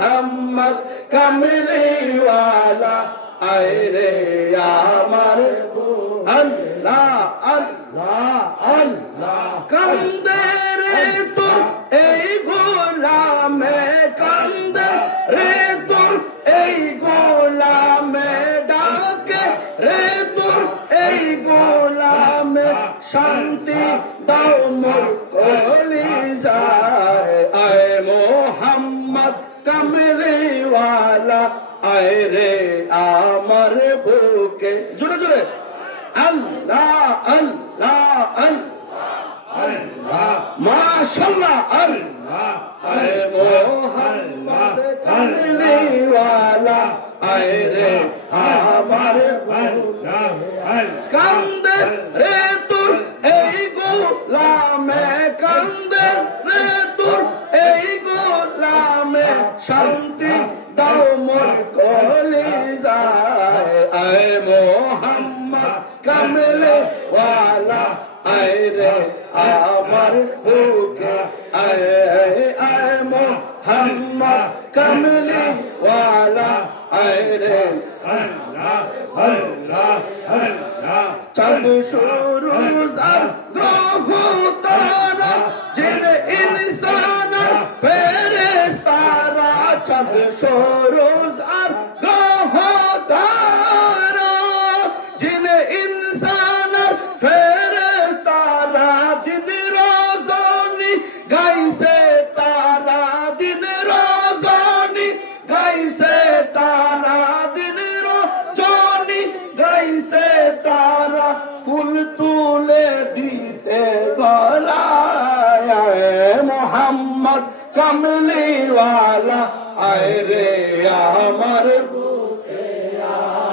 মোহাম্মদ কামলি ওয়ালা আয় রে আমার আল্লাহ আল্লাহ আল্লাহ কান্দে রে তোর এই গোলামে কান্দে রে তোর এই গোলামে ডাকে রে তোর এই গোলামে শান্তি দাও মোর কলিজায় আয় মোহাম্মদ কামলি ওয়ালা আয় রে আমার বুকে জোরে জোরে আল্লাহ আল্লাহ আল্লাহ মাশাআল্লাহ আল্লাহ আয় মোহাম্মদ কামলি ওয়ালা আয় রে আমার কান্দে রে তোর এই গোলামে কান্দে রে তোর এই গোলামে শান্তি দাও মোর কলিজায় আয় মোহাম্মদ কামলি ওয়ালা আয় রে আমার বুকে আয় আয় মোহাম্মদ কামলি ওয়ালা আয় রে আল্লাহ আল্লাহ আল্লাহ চাঁদ সুরুজ আর গ্রহ তারা জিন ইনসান ফেরেশতারা চাঁদ সুরুজ আর গ্রহ তারা জিন ইনসান ফেরেশতারা দিন রজনী গাইছে তারা দিন রজনী গাইছে তারা দিন রজনী গাইছে তারা ফুল তুলে দিতে গলায় মোহাম্মদ কামলি ওয়ালা আয় রে আমার বুকে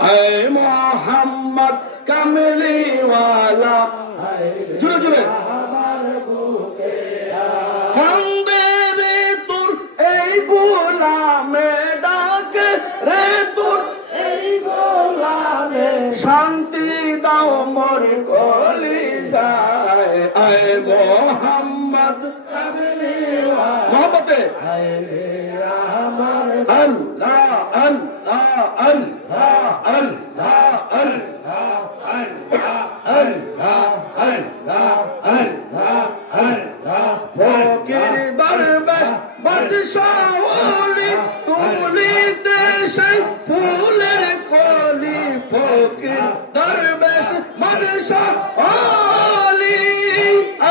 আয় মোহাম্মদ কামলি ওয়ালা জোরে জোরে আমার বুকে কান্দে রে তোর এই গোলামে ডাকে রে তোর এই গোলামে শান্তি দাও মোর কলিজায় আয় মোহাম্মদ কামলি ওয়ালা মোহব্বতে আয় রে আমার আল্লাহ আল্লাহ আল্লাহ আল্লাহ আল্লাহ আল্লাহ আল্লাহ আল্লাহ আল্লাহ আল্লাহ ফকির দরবেশ বাদশাহ ওলি তুলিতে সেই ফুলের কলি ফকির দরবেশ বাদশাহ ওলি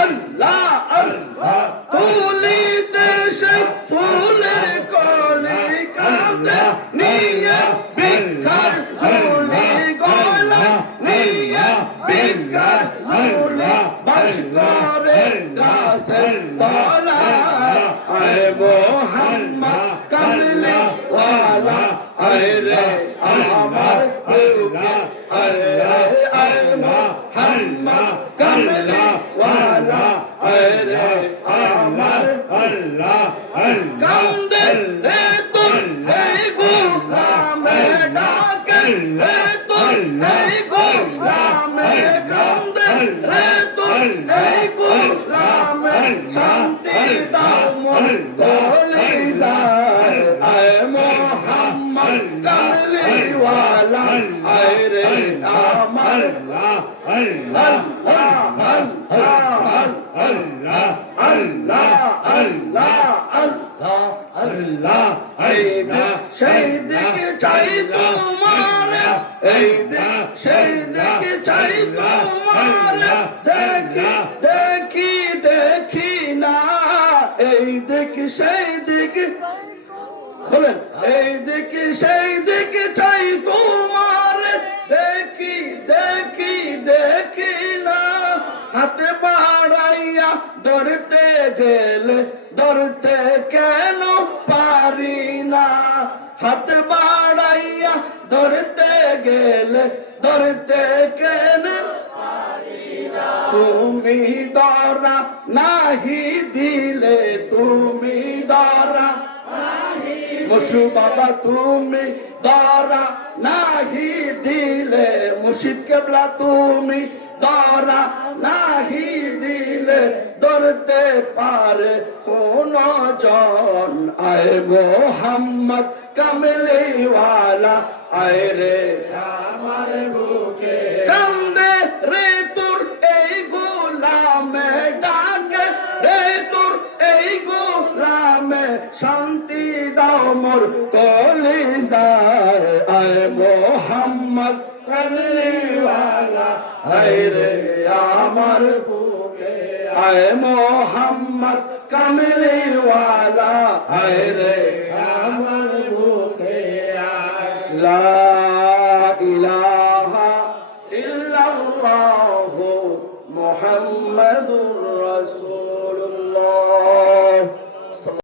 আল্লাহ আল্লাহ তুলিতে সেই ফুলের কলি কাঁদে নিয়ে ভিক্ষার ঝুলি গলা নিয়ে ভিক্ষার ঝুলি বাসগরের গাছের তলায় আয় মোহাম্মদ কামলি ওয়ালা আয় রে আমার বুকে আয় আয় মোহাম্মদ কামলি ওয়ালা আয় রে আমার আল্লাহ কান্দে রে তোর এই গোলামে ডাকে রে তোর এই গোলামে কান্দে রে তোর এই গোলামে শান্তি দাও মোর কলিজায় আয় মোহাম্মদ কামলি ওয়ালা আয় রে আমার আল্লাহ আল্লাহ আল্লাহ আল্লাহ আল্লাহ আল্লাহ এই দিক সেই দিকে চাই তোমার এই দিক সেই দিকে চাই তোমার দেখি দেখি দেখি না এই দিক সেই দিকে বলেন এই দিকে সেই দিকে চাই তোমার দেখি দেখি দেখি না হাতে বাড়াইয়া ধরতে গেলে ধরতে কেন পারি না হাতে বাড়াইয়া ধরতে গেলে ধরতে কেন পারি না তুমি ধরা নাহি দিলে তুমি ধরা মুর্শিদ বাবা তুমি ধরা নাহি দিলে মুর্শিদ কেবলা তুমি ধরা নাহি দিলে ধরতে পারে কোন জন আয় মোহাম্মদ কামলিওয়ালা আয় রে আমার বুকে কান্দে রে তোর এই গোলামে ডাকে রে তোর এই গোলামে শান্তি দাও মোর কলিজায় আয় মোহাম্মদ কামলিওয়ালা আয় রে আমার বুকে আয় মোহাম্মদ কামলিওয়ালা আয় রে আমার বুকে আয় লা